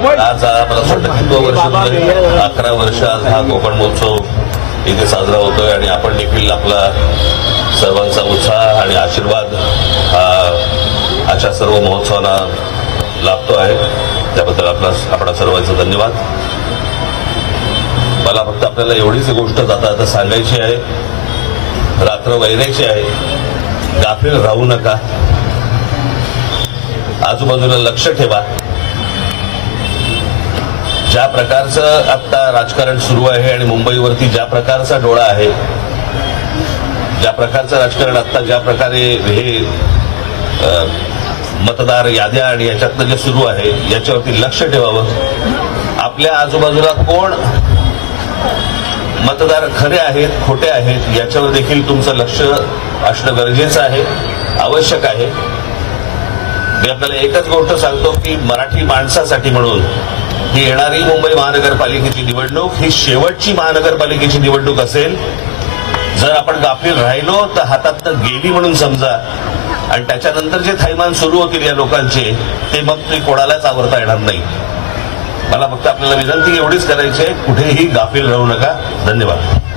आज मला असं वाटतं कितवं वर्ष म्हणजे 11 वर्ष आज हा कोकण महोत्सव इथे साजरा होतोय आणि आपण देखील आपला सर्वांचा उत्साह आणि आशीर्वाद हा अशा सर्व महोत्सवाला लाभतो आहे. त्याबद्दल आपणा सर्वांचा धन्यवाद. मला फक्त आपल्याला एवढीच गोष्ट आता सांगायची आहे, रात्र वैरायची आहे. गाफील राहू नका, आजूबाजूला लक्ष ठेवा. ज्या प्रकारचं आता राजकारण सुरू आहे आणि मुंबईवरती ज्या प्रकारचा डोळा आहे, ज्या प्रकारचं राजकारण आता ज्या प्रकारे हे मतदार याद्या आणि याच्यातलं जे सुरू आहे याच्यावरती लक्ष ठेवावं. आपल्या आजूबाजूला कोण मतदार खरे आहेत खोटे आहेत याच्यावर देखील तुमचं लक्ष असणं गरजेचं आहे, आवश्यक आहे. मी आपल्याला एकच गोष्ट सांगतो की मराठी माणसासाठी म्हणून ही येणारी मुंबई महानगरपालिकेची निवडणूक ही शेवटची महानगरपालिकेची निवडणूक असेल. जर आपण गाफील राहिलो तर हातातनं गेली म्हणून समजा, आणि त्याच्यानंतर जे थैमान सुरू होतील या लोकांचे ते मग ते कोणालाच आवरता येणार नाही. मला फक्त आपल्याला विनंती एवढीच करायची आहे, कुठेही गाफील राहू नका. धन्यवाद.